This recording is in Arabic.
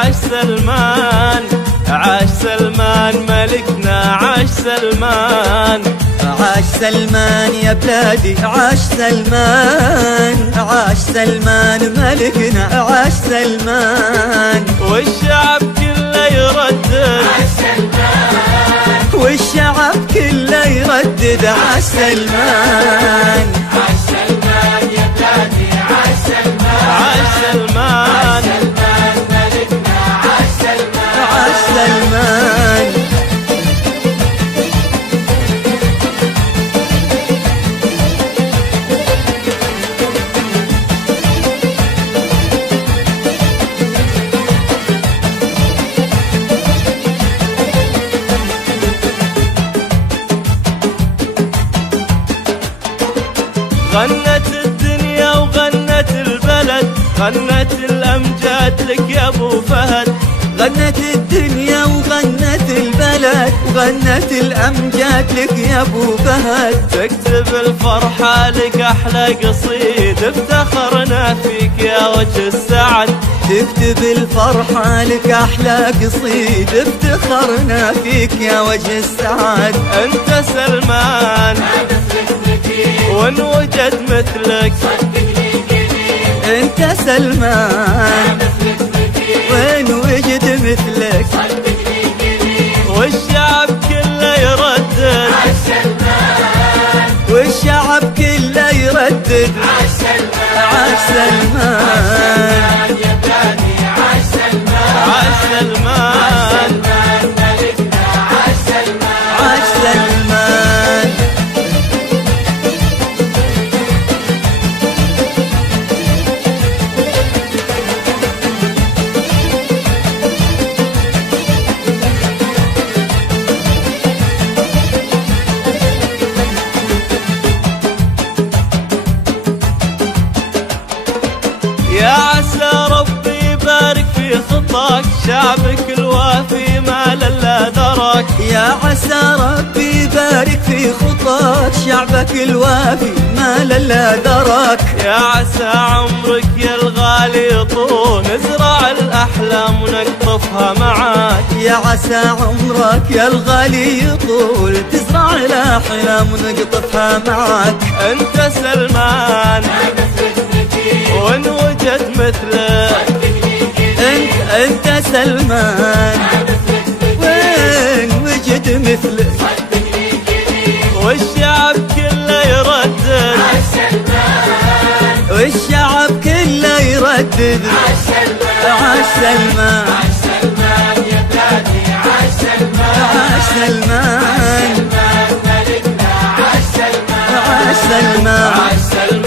عاش سلمان، عاش سلمان ملكنا، عاش سلمان. عاش سلمان يا بلادي، عاش سلمان، عاش سلمان ملكنا، عاش سلمان. والشعب كله يردد عاش سلمان، والشعب كله يردد عاش سلمان. عاش سلمان يا بلادي، عاش سلمان، عاش سلمان، سلمان ملكنا، عاش سلمان. عاش سلمان. غنت الدنيا وغنت البلد، غنت الأمجاد لك يا أبو فهد. غنت الدنيا وغنت البلد، وغنت الأمجاد لك يا أبو فهد. تكتب الفرحة لك أحلى قصيد، افتخرنا فيك يا وجه السعد. تكتب الفرحة لك أحلى قصيد، افتخرنا فيك يا وجه السعد. أنت سلمان وإن وجد مثلك، أنت سلمان وين وجد مثلك. والشعب كله يردد عاش سلمان، والشعب كله يردد عاش سلمان، عاش سلمان. يا بلادي، عاش سلمان، عاش سلمان. سلمان ملكنا، عاش سلمان. عاش سلمان. يا عسى ربي يبارك في خطاك، شعبك الوافي ما للا دراك. يا عسى ربي يبارك في خطاك، شعبك الوافي ما للا دراك. يا عسى عمرك يا الغالي يطول، نزرع الأحلام ونقطفها معاك. يا عسى عمرك يا الغالي يطول، تزرع الأحلام ونقطفها معاك. أنت سلمان وإن وجد مثلك، أنت سلمان وين وجد مثلك. والشعب كله يردد عاش سلمان، والشعب كله يردد عاش سلمان، عاش سلمان. عاش سلمان يا بلادي، عاش سلمان، عاش سلمان، سلمان ملكنا، عاش سلمان، عاش سلمان. عاش سلمان.